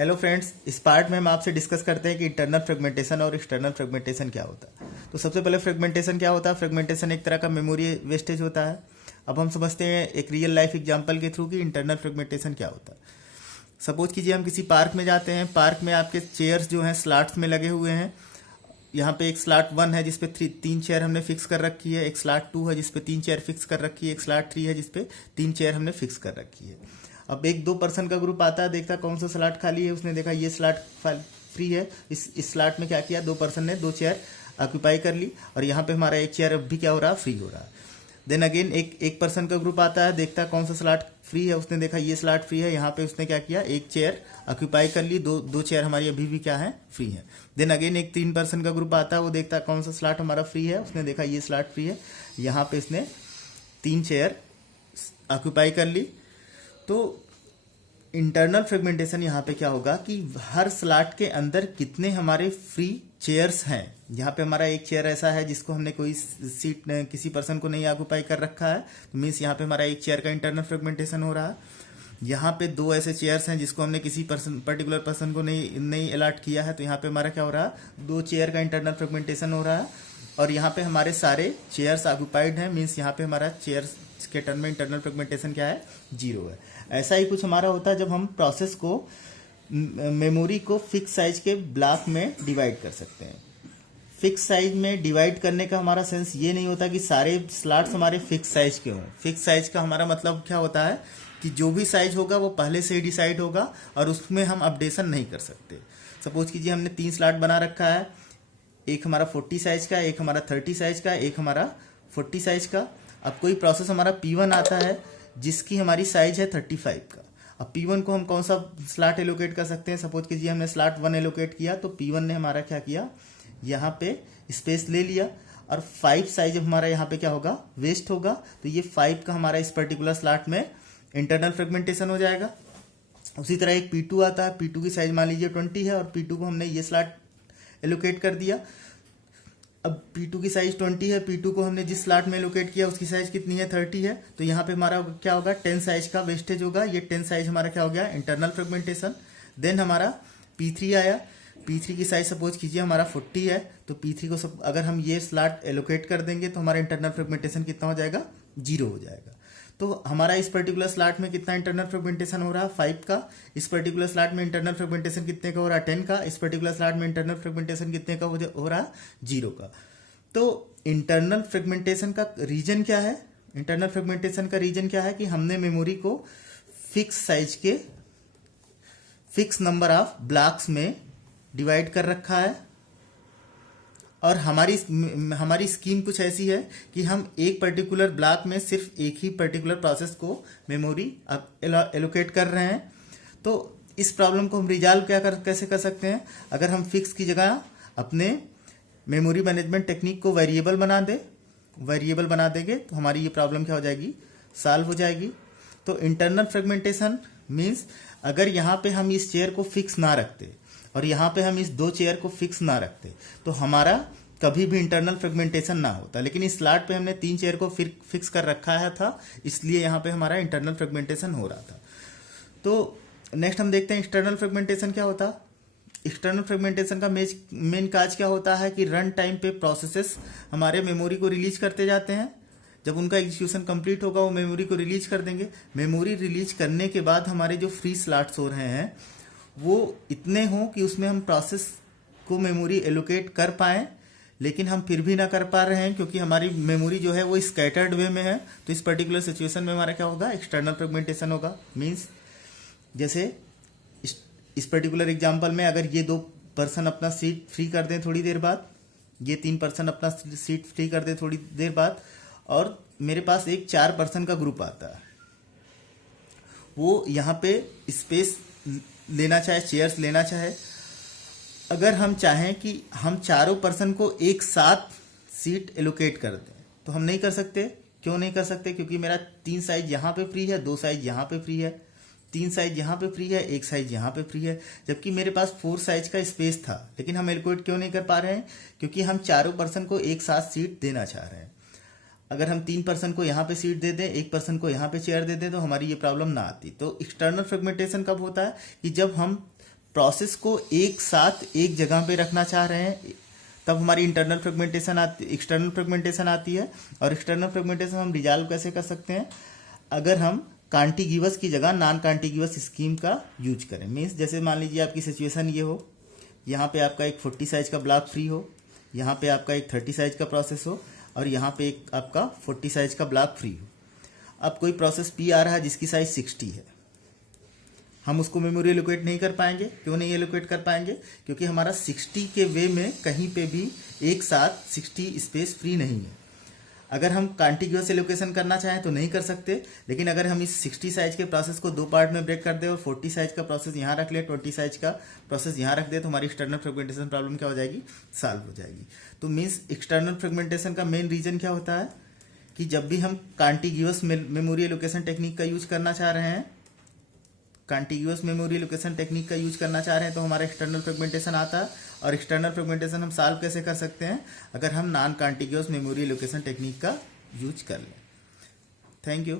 Hello friends, इस part में हम आपसे डिस्कस करते हैं कि इंटरनल फ्रेगमेंटेशन और एक्सटर्नल फ्रेगमेंटेशन क्या होता है। तो सबसे पहले फ्रेगमेंटेशन क्या होता है। फ्रेगमेंटेशन एक तरह का मेमोरी वेस्टेज होता है। अब हम समझते हैं एक रियल लाइफ एग्जांपल के थ्रू कि इंटरनल फ्रेगमेंटेशन क्या होता है। सपोज कीजिए हम किसी पार्क में जाते हैं। पार्क में आपके चेयर्स जो हैं स्लॉट्स में लगे हुए हैं। यहाँ पे एक स्लॉट 1 है जिसपे 3 चेयर हमने फिक्स कर रखी है। एक स्लॉट 2 है जिसपे 3 चेयर फिक्स कर रखी है। एक स्लॉट 3 है जिसपे 3 चेयर हमने फिक्स कर रखी है। अब एक 2 पर्सन का ग्रुप आता है, देखता कौन सा स्लॉट खाली है। उसने देखा ये स्लॉट फ्री है। इस स्लॉट में क्या किया, 2 पर्सन ने 2 चेयर ऑक्यूपाई कर ली और यहाँ पे हमारा एक चेयर अब भी क्या हो रहा है, फ्री हो रहा है। देन अगेन एक पर्सन का ग्रुप आता है, देखता कौन सा स्लॉट फ्री है। उसने देखा ये स्लॉट फ्री है। यहाँ पे उसने क्या किया, एक चेयर ऑक्यूपाई कर ली। दो चेयर हमारी अभी भी क्या है, फ्री है। देन अगेन एक 3 पर्सन का ग्रुप आता है, वो देखता कौन सा स्लॉट हमारा फ्री है। उसने देखा ये स्लॉट फ्री है। यहाँ पे इसने 3 चेयर ऑक्यूपाई कर ली। तो इंटरनल फ्रेगमेंटेशन यहाँ पे क्या होगा कि हर स्लॉट के अंदर कितने हमारे फ्री चेयर्स हैं। यहाँ पे हमारा एक चेयर ऐसा है जिसको हमने कोई सीट किसी पर्सन को नहीं ऑक्यूपाई कर रखा है, तो मीन्स यहाँ पे हमारा एक चेयर का इंटरनल फ्रेगमेंटेशन हो रहा है। यहाँ पे 2 ऐसे चेयर्स हैं जिसको हमने किसी पर्टिकुलर पर्सन को नहीं अलॉट किया है, तो यहाँ पे हमारा क्या हो रहा है, 2 चेयर का इंटरनल फ्रेगमेंटेशन हो रहा है। और यहाँ पे हमारे सारे चेयर्स ऑक्यूपाइड हैं, मीन्स यहाँ पे हमारा चेयर्स के टर्म में इंटरनल फ्रेगमेंटेशन क्या है, 0 है। ऐसा ही कुछ हमारा होता है जब हम प्रोसेस को मेमोरी को फिक्स साइज के ब्लॉक में डिवाइड कर सकते हैं। फिक्स साइज में डिवाइड करने का हमारा सेंस ये नहीं होता कि सारे स्लॉट्स हमारे फिक्स साइज के हों। फिक्स साइज का हमारा मतलब क्या होता है कि जो भी साइज होगा वो पहले से ही डिसाइड होगा और उसमें हम अपडेशन नहीं कर सकते। सपोज कीजिए हमने 3 स्लॉट बना रखा है, एक हमारा 40 साइज का, एक हमारा 30 साइज का, एक हमारा 40 साइज का। अब कोई प्रोसेस हमारा P1 आता है जिसकी हमारी साइज है 35 का। अब P1 को हम कौन सा स्लॉट एलोकेट कर सकते हैं। सपोज कीजिए हमने स्लॉट 1 एलोकेट किया, तो P1 ने हमारा क्या किया, यहाँ पे स्पेस ले लिया और 5 साइज हमारा यहाँ पे क्या होगा, वेस्ट होगा। तो ये 5 का हमारा इस पर्टिकुलर स्लॉट में इंटरनल फ्रेगमेंटेशन हो जाएगा। उसी तरह एक P2 आता है, P2 की साइज मान लीजिए 20 है और P2 को हमने ये स्लॉट एलोकेट कर दिया। अब P2 की साइज 20 है, P2 को हमने जिस स्लॉट में एलोकेट किया उसकी साइज कितनी है, 30 है। तो यहाँ पे हमारा क्या होगा, 10 साइज का वेस्टेज होगा। ये 10 साइज हमारा क्या हो गया, इंटरनल फ्रेगमेंटेशन। देन हमारा P3 आया, P3 की साइज सपोज कीजिए हमारा 40 है, तो P3 को अगर हम ये स्लॉट एलोकेट कर देंगे तो हमारा इंटरनल फ्रेगमेंटेशन कितना हो जाएगा, 0 हो जाएगा। तो हमारा इस पर्टिकुलर स्लॉट में कितना इंटरनल फ्रेगमेंटेशन हो रहा है, 5 का। इस पर्टिकुलर स्लॉट में इंटरनल फ्रेगमेंटेशन कितने का हो रहा है, 10 का। इस पर्टिकुलर स्लॉट में इंटरनल फ्रेगमेंटेशन कितने का हो रहा है, 0 का। तो इंटरनल फ्रेगमेंटेशन का रीजन क्या है, इंटरनल फ्रेगमेंटेशन का रीजन क्या है कि हमने मेमोरी को फिक्स साइज के फिक्स नंबर ऑफ ब्लॉक्स में डिवाइड कर रखा है। और हमारी स्कीम कुछ ऐसी है कि हम एक पर्टिकुलर ब्लॉक में सिर्फ एक ही पर्टिकुलर प्रोसेस को मेमोरी एलोकेट कर रहे हैं। तो इस प्रॉब्लम को हम रिजॉल्व कैसे कर सकते हैं, अगर हम फिक्स की जगह अपने मेमोरी मैनेजमेंट टेक्निक को वेरिएबल बना देंगे तो हमारी ये प्रॉब्लम क्या हो जाएगी, सॉल्व हो जाएगी। तो इंटरनल फ्रेगमेंटेशन मीन्स अगर यहाँ पे हम इस चेयर को फिक्स ना रखते और यहाँ पे हम इस 2 चेयर को फिक्स ना रखते तो हमारा कभी भी इंटरनल फ्रेगमेंटेशन ना होता। लेकिन इस स्लॉट पे हमने 3 चेयर को फिक्स कर रखा है था, इसलिए यहाँ पे हमारा इंटरनल फ्रेगमेंटेशन हो रहा था। तो नेक्स्ट हम देखते हैं एक्सटर्नल फ्रेगमेंटेशन क्या होता। एक्सटर्नल फ्रेगमेंटेशन का मेन काज क्या होता है कि रन टाइम पे प्रोसेसेस हमारे मेमोरी को रिलीज करते जाते हैं। जब उनका एग्जीक्यूशन कंप्लीट होगा वो मेमोरी को रिलीज कर देंगे। मेमोरी रिलीज करने के बाद हमारे जो फ्री स्लॉट्स हो रहे हैं वो इतने हों कि उसमें हम प्रोसेस को मेमोरी एलोकेट कर पाएँ, लेकिन हम फिर भी ना कर पा रहे हैं क्योंकि हमारी मेमोरी जो है वो स्कैटर्ड वे में है। तो इस पर्टिकुलर सिचुएशन में हमारा क्या होगा, एक्सटर्नल फ्रेगमेंटेशन होगा। मीन्स जैसे इस पर्टिकुलर एग्जांपल में अगर ये 2 पर्सन अपना सीट फ्री कर दें थोड़ी देर बाद, ये 3 पर्सन अपना सीट फ्री कर दें थोड़ी देर बाद, और मेरे पास एक 4 पर्सन का ग्रुप आता है, वो यहाँ पे स्पेस लेना चाहे, चेयर्स लेना चाहे। अगर हम चाहें कि हम चारों पर्सन को एक साथ सीट एलोकेट कर दें तो हम नहीं कर सकते। क्यों नहीं कर सकते, क्योंकि मेरा 3 साइज यहाँ पे फ्री है, 2 साइज यहाँ पे फ्री है, 3 साइज यहाँ पे फ्री है, 1 साइज यहाँ पे फ्री है। जबकि मेरे पास 4 साइज का स्पेस था, लेकिन हम एलोकेट क्यों नहीं कर पा रहे हैं, क्योंकि हम चारों पर्सन को एक साथ सीट देना चाह रहे हैं। अगर हम 3 पर्सन को यहाँ पे सीट दे दें, 1 पर्सन को यहाँ पे चेयर दे दें तो हमारी ये प्रॉब्लम ना आती। तो एक्सटर्नल फ्रेगमेंटेशन कब होता है कि जब हम प्रोसेस को एक साथ एक जगह पे रखना चाह रहे हैं, तब हमारी इंटरनल फ्रेगमेंटेशन आती, एक्सटर्नल फ्रेगमेंटेशन आती है। और एक्सटर्नल फ्रेगमेंटेशन हम रिजॉल्व कैसे कर सकते हैं, अगर हम कांटिग्यूअस की जगह नॉन कांटिग्यूअस स्कीम का यूज करें। मीन्स जैसे मान लीजिए आपकी सिचुएशन ये हो, यहाँ पे आपका एक 40 साइज का ब्लॉक फ्री हो, यहाँ पे आपका एक 30 साइज का प्रोसेस हो, और यहाँ पे एक आपका 40 साइज का ब्लॉक फ्री हो। अब कोई प्रोसेस पी आ रहा है जिसकी साइज 60 है, हम उसको मेमोरी एलोकेट नहीं कर पाएंगे। क्यों नहीं एलोकेट कर पाएंगे, क्योंकि हमारा 60 के वे में कहीं पे भी एक साथ 60 स्पेस फ्री नहीं है। अगर हम कॉन्टिग्यूअस एलोकेशन करना चाहें तो नहीं कर सकते, लेकिन अगर हम इस 60 साइज के प्रोसेस को दो पार्ट में ब्रेक कर दे और 40 साइज का प्रोसेस यहाँ रख ले, 20 साइज का प्रोसेस यहाँ रख दे, तो हमारी एक्सटर्नल फ्रेगमेंटेशन प्रॉब्लम क्या हो जाएगी, सॉल्व हो जाएगी। तो मीन्स एक्सटर्नल फ्रेगमेंटेशन का मेन रीजन क्या होता है कि जब भी हम कॉन्टिग्यूअस मेमोरी एलोकेशन टेक्निक का यूज करना चाह रहे हैं, कॉन्टिग्यूअस मेमोरी एलोकेशन टेक्निक का यूज करना चाह रहे हैं, तो हमारा एक्सटर्नल फ्रेगमेंटेशन आता है। और एक्सटर्नल फ्रेगमेंटेशन हम सॉल्व कैसे कर सकते हैं, अगर हम non contiguous memory allocation technique का यूज कर लें। Thank you.